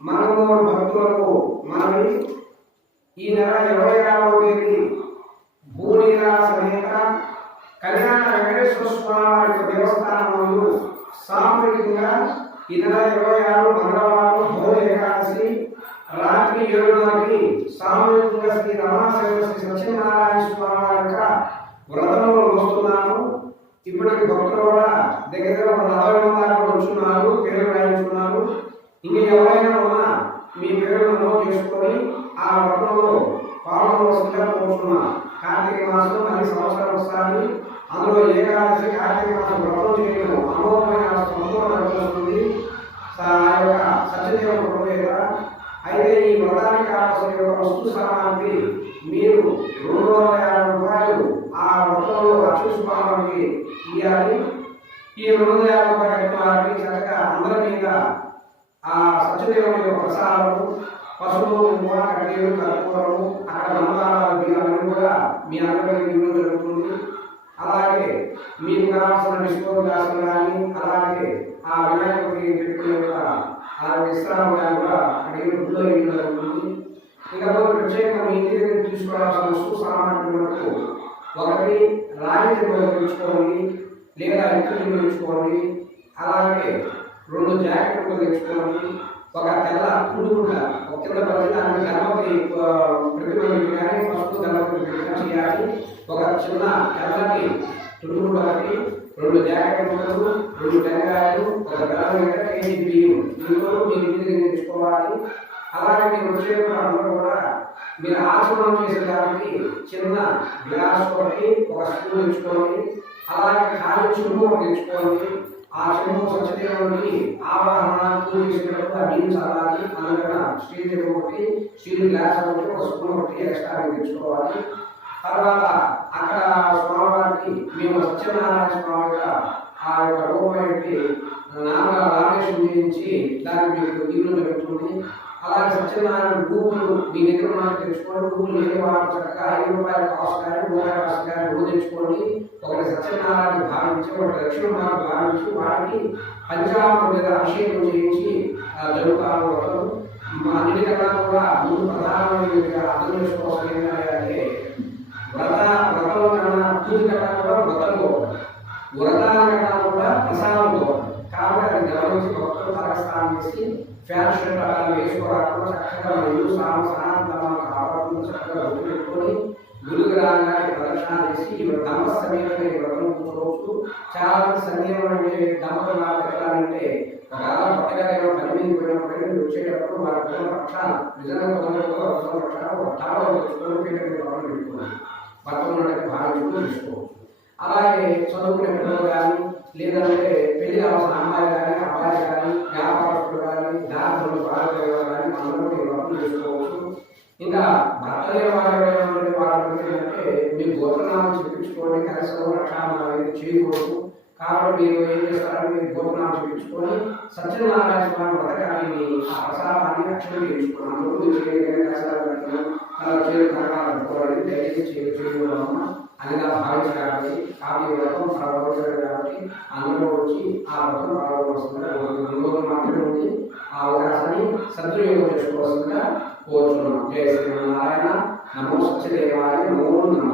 మనమూరు భక్తులకు మనవి ఈ నెల ఇరవై ఆరవ తేదీ భూనీల సమేత కళ్యాణ వెంకటేశ్వర స్వామి వారి యొక్క దేవస్థానంలో సామూహికంగా ఈ నెల ఇరవై ఆరు మంగళవారం భోజ ఏకాదశి. రాత్రి ఏడున్నరకి సామూహికంగా శ్రీ రమాశైవ శ్రీ సత్యనారాయణ స్వామి యొక్క వ్రతంలో వస్తున్నాను ఇప్పటికి భక్తులు కూడా దగ్గర దగ్గర నలభై మంది దాకా వచ్చున్నారు పేరు రాయించుకున్నారు. ఇంకా ఎవరైనా ఉన్నా మీ పేరు నమోదు చేసుకొని ఆ వ్రతంలో పాల్గొనవలసిందిగా కోరుతున్నాం కార్తీక మాసం మళ్ళీ సంవత్సరం ఒకసారి అందులో ఏకాదశి కార్తీక మాసం వ్రతం చేయడం అమోఘమైన సంతోషం వస్తుంది. ఆ యొక్క సత్యదేవ కృపేత అయితే ఈ వ్రతానికి కావాల్సిన యొక్క వస్తు సామానికి మీరు రెండు వందల యాభై రూపాయలు ఆ వ్రతంలో అచ్చుస్వామికి ఇవ్వాలి ఈ రెండు వందల యాభై రూపాయలు కట్టిన వారికి చక్కగా అందరి మీద ఆ సత్యదేవుని యొక్క ప్రసాదము పశువులు కుంకుమ కడ్డీలు కర్పూరము అక్కడ మందారాలు బియ్యాలు కూడా మీ అందరికీ ఇవ్వడం జరుగుతుంది. అలాగే మీకు కావాల్సిన విశ్వోద్యాసం కానీ అలాగే ఆ వినాయక ఆ విశ్రామం కూడా అక్కడ గుడిలో ఇవ్వడం జరుగుతుంది ఇంకా ప్రత్యేకంగా మీ ఇంటి దగ్గర తీసుకోవాల్సిన వస్తువు సామాన్యులకు ఒకటి రాగి చెంబులు తెచ్చుకోండి లేదా ఇంటి తెచ్చుకోండి అలాగే రెండు జాకెట్లు తెచ్చుకోండి ఒక తెల్ల పుడుగుడ ఒక కింద పడిన గణపతి ప్రతిరోజు కానీ ఫస్ట్ గణపతి చేయాలి ఒక చిన్న తెల్లటి తుడుగుడు రెండు జాకెట్లు రెండు టెంకాయలు ఒక గ్రాము కేజీ బియ్యం ఇందులో మీరు ఇంటి దగ్గర అలాగే మీరు వచ్చే అందరూ కూడా మీరు ఆచరణ చేసేదానికి చిన్న గ్లాస్ ఒకటి ఒక స్పూన్ ఎంచుకోండి. అలాగే ఖాళీ చుట్టూ ఒకటి ఎంచుకోండి. ఆ చెంబు సత్యదేవుడికి ఆవాహన పూజ చేసేటప్పుడు ఆ బియ్యం చల్లాలి. అనగా స్టీల్ చెంబు ఒకటి స్టీల్ గ్లాస్ ఒకటి ఒక స్పూన్ ఒకటి ఎక్స్ట్రా తెచ్చుకోవాలి. తర్వాత అక్కడ స్వామివారికి మేము సత్యనారాయణ స్వామిగా ఆ యొక్క రూపాయి నామ ఆవేశం గురించి దాన్ని మీకు దీవులు పెట్టుకుంది అలాగే సత్యనారాయణ భూములు మీ దగ్గర ఉన్నట్టు తెచ్చుకోండి భూములు లేని వారు చక్కగా ఐదు రూపాయల కాస్ట్ కానీ మూడు రూపాయల కాస్ట్ కానీ భూ తెచ్చుకోండి ఒకటి సత్యనారాయణ భావించి ఒకటి దక్షిణ భాగం భావించి వాటికి పంచామృతం మీద అభిషేకం చేయించి ఆ, జరుగుతారు వ్రతం మా అన్నిటికన్నా కూడా ముందు ప్రధానమైన అర్థం చేసుకోవాల్సిన ఏంటంటే వ్రత వ్రతం కన్నా పూజ కన్నా కూడా వ్రతం గొప్పది వ్రతాల కన్నా కూడా ప్రసాదం గొప్పది కాబట్టి అది గమనించి భక్తులు చేసి ఫ్యాన్ షర్ట్ అలా వేసుకోవడానికి చక్కగా ఇల్లు స్నానం సనాతనం కావాలని చక్కగా గుర్తు పెట్టుకొని గురువు రాగానే ప్రదర్శన చేసి ఈ ధమ సమయంలో ఈ వ్రతం కూర్చోవచ్చు చాలా మంది సమయం దంపతులు నాకు పెట్టాలంటే ఒకవేళ పట్టగా ఏమైనా పని మీద పోయినప్పుడు వచ్చేటప్పుడు వారి పిల్లల పక్షాన నిజంగా కొందరు పిల్లల పక్షాన ఒక టాలో తెచ్చుకొని పీట పెట్టుకోవాలి పక్కన ఉన్నట్టు తీసుకోవచ్చు. అలాగే చదువుకునే పిల్లలు కానీ లేదంటే పెళ్ళి అవసరం అమ్మాయి కానీ అబ్బాయి కానీ వ్యాపారస్తులు కానీ దాతలు బాధ్యతలు కానీ అందరూ మీరు చేసుకోవచ్చు ఇంకా భర్త లేని వాళ్ళు ఏంటంటే మీ గోత్రనామం చూపించుకోండి కనీసం రక్షణ చేయకూడదు. కాబట్టి మీరు ఏం చేస్తారని మీరు గోత్రనామం చూపించుకొని సత్యనారాయణ స్వామి వ్రతకాన్ని ఆ ప్రసాదాన్ని రక్షణ చేయించుకోండి. మీరు చేయగలిగిన కష్టాలు పెట్టడం అలా చేయడం దయచేసి చేయ అనగా యాభై వరకు పాల్గొంటారు కాబట్టి అందరూ వచ్చి ఆ వ్రతం పాల్గొస్తున్నారు అనుభవం మాత్రమే ఉంది. ఆ అవకాశాన్ని సద్వినియోగం చేసుకోవాల్సిందిగా కోరుతున్నాం జయ శ్రీమన్నారాయణ. నమో సత్యదేవాలయ నమో నమ.